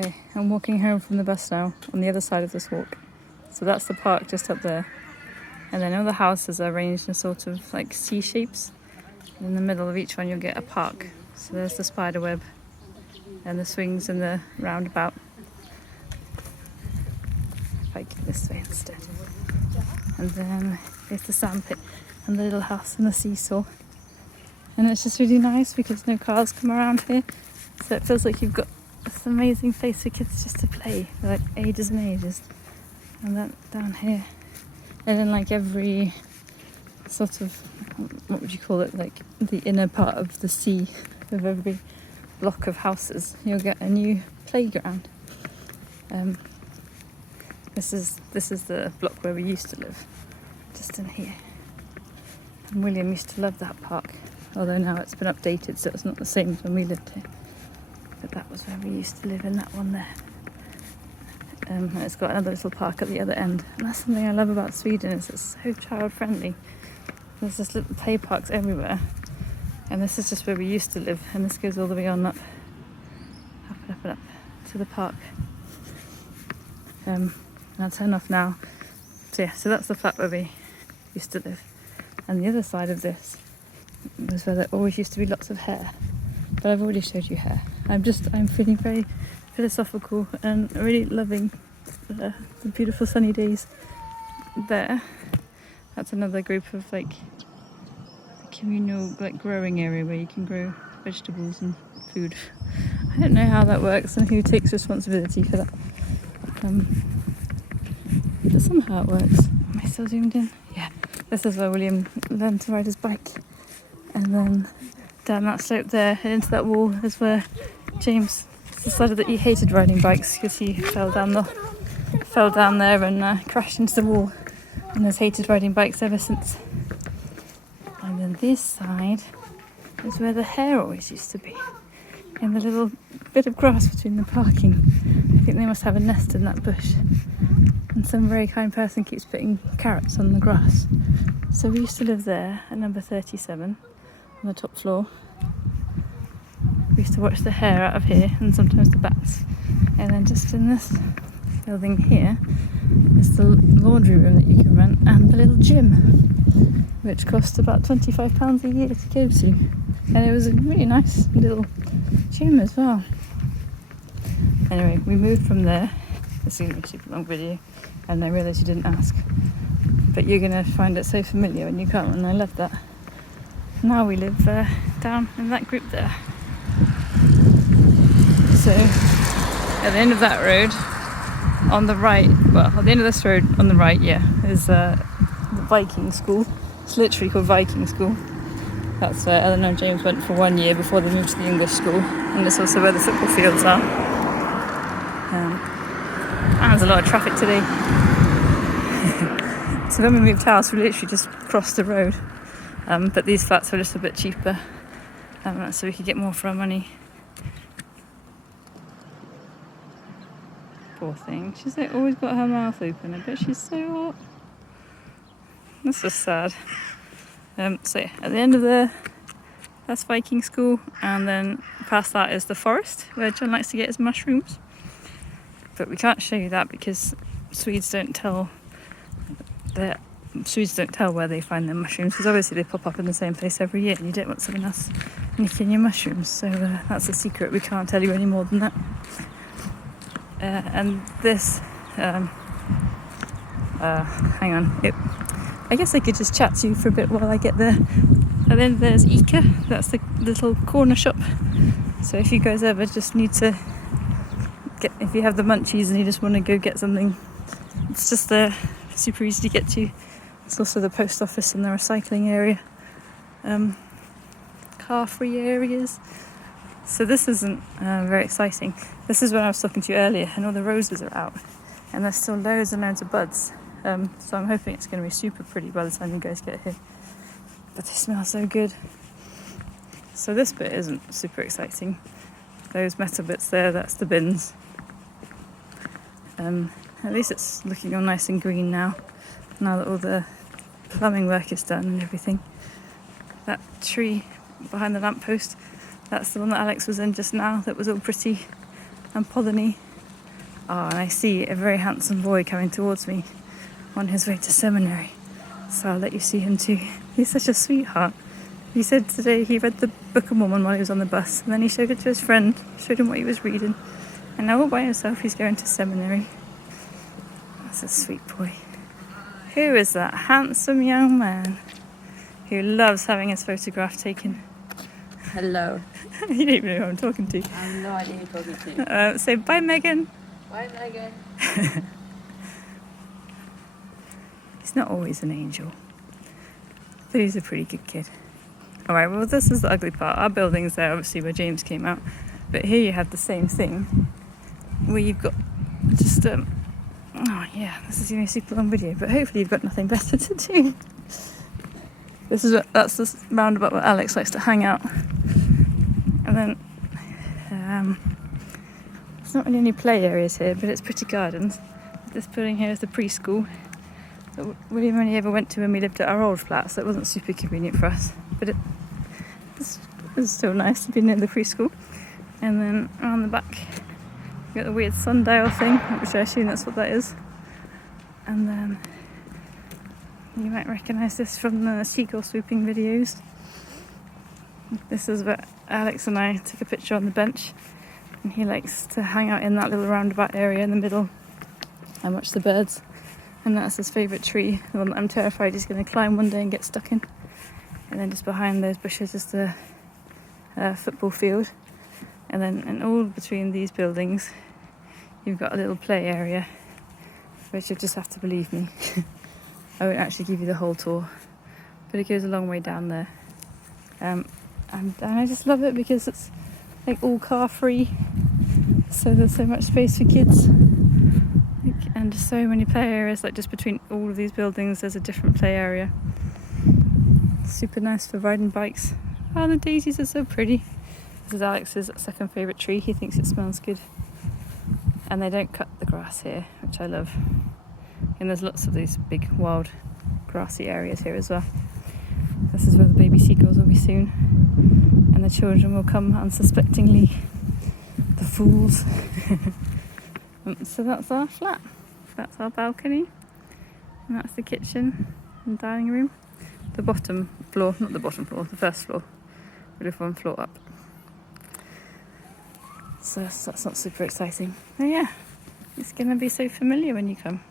Okay, I'm walking home from the bus now on the other side of this walk. So that's the park just up there. And then all the houses are arranged in sort of like C shapes. And in the middle of each one you'll get a park. So there's the spider web and the swings and the roundabout. If I get this way instead. And then there's the sandpit and the little house and the seesaw. And it's just really nice because no cars come around here. So it feels like you've got this amazing place for kids just to play for like ages and ages. And then down here. And then like every sort of, what would you call it, like the inner part of the sea of every block of houses, you'll get a new playground. This is the block where we used to live, just in here. And William used to love that park, although now it's been updated so it's not the same as when we lived here. But that was where we used to live, in that one there. And it's got another little park at the other end. And that's something I love about Sweden, is it's so child friendly. There's just little play parks everywhere. And this is just where we used to live, and this goes all the way on up and up and up to the park. And I'll turn off now. So yeah, so that's the flat where we used to live. And the other side of this was where there always used to be lots of hair. But I've already showed you hair. I'm feeling very philosophical and really loving the beautiful sunny days there. That's another group of like a communal like growing area where you can grow vegetables and food. I don't know how that works and who takes responsibility for that. But somehow it works. Am I still zoomed in? Yeah. This is where William learned to ride his bike. And then down that slope there and into that wall is where James decided that he hated riding bikes because he fell down there and crashed into the wall, and has hated riding bikes ever since. And then this side is where the hare always used to be, in the little bit of grass between the parking. I think they must have a nest in that bush, and some very kind person keeps putting carrots on the grass. So we used to live there at number 37 on the top floor. We used to watch the hare out of here and sometimes the bats. And then just in this building here is the laundry room that you can rent and the little gym, which costs about £25 a year to go to. And it was a really nice little gym as well. Anyway, we moved from there. This is going to be a super long video, and I realised you didn't ask. But you're going to find it so familiar when you come, and I love that. Now we live down in that group there. So, at the end of that road, on the right, well, at the end of this road on the right, is the Viking School. It's literally called Viking School. That's where Eleanor and James went for 1 year before they moved to the English school. And it's also where the football fields are. And there's a lot of traffic today. So when we moved house, we literally just crossed the road. But these flats were just a bit cheaper. So we could get more for our money. Poor thing. She's like always got her mouth open. I bet she's so hot. That's just sad. So yeah, at the end of that's Viking School, and then past that is the forest where John likes to get his mushrooms. But we can't show you that because Swedes don't tell where they find their mushrooms, because obviously they pop up in the same place every year and you don't want someone else nicking your mushrooms. So that's a secret. We can't tell you any more than that. And this, hang on, I guess I could just chat to you for a bit while I get there. And then there's Ica, that's the little corner shop. So if you guys ever just need to if you have the munchies and you just want to go get something, it's just super easy to get to. It's also the post office and the recycling area, car-free areas. So this isn't very exciting. This is when I was talking to you earlier, and all the roses are out, and there's still loads and loads of buds. So I'm hoping it's going to be super pretty by the time you guys get here. But they smell so good. So this bit isn't super exciting. Those metal bits there, that's the bins. At least it's looking all nice and green now that all the plumbing work is done and everything. That tree behind the lamppost, that's the one that Alex was in just now, that was all pretty and polleny. Oh, and I see a very handsome boy coming towards me on his way to seminary. So I'll let you see him too. He's such a sweetheart. He said today he read the Book of Mormon while he was on the bus, and then he showed it to his friend, showed him what he was reading. And now all by himself he's going to seminary. That's a sweet boy. Who is that handsome young man who loves having his photograph taken? Hello. You don't even know who I'm talking to. I have no idea who you're talking to. Say bye, Megan. Bye, Megan. He's not always an angel, but he's a pretty good kid. Alright, well this is the ugly part. Our building's there obviously where James came out, but here you have the same thing where you've got just oh yeah, this is going to be a super long video, but hopefully you've got nothing better to do. That's the roundabout where Alex likes to hang out. And then there's not really any play areas here, but it's pretty gardens. This building here is the preschool that William only ever went to when we lived at our old flat, so it wasn't super convenient for us, but it's still nice to be near the preschool. And then around the back you've got the weird sundial thing, which I assume that's what that is. And then you might recognise this from the seagull swooping videos. This is where Alex and I took a picture on the bench, and he likes to hang out in that little roundabout area in the middle and watch the birds. And that's his favourite tree, the one that I'm terrified he's going to climb one day and get stuck in. And then just behind those bushes is the football field. And then in all between these buildings you've got a little play area, which you'll just have to believe me. I won't actually give you the whole tour, but it goes a long way down there. And I just love it because it's like all car free, so there's so much space for kids, and just so many play areas. Like just between all of these buildings there's a different play area. Super nice for riding bikes. Oh, the daisies are so pretty. This is Alex's second favourite tree. He thinks it smells good. And they don't cut the grass here, which I love. And there's lots of these big wild grassy areas here as well. This is where the baby seagulls will be soon, and the children will come unsuspectingly. The fools. So that's our flat. That's our balcony, and that's the kitchen and dining room. The bottom floor, not the bottom floor, the first floor, we live one floor up. So that's not super exciting. Oh yeah, it's going to be so familiar when you come.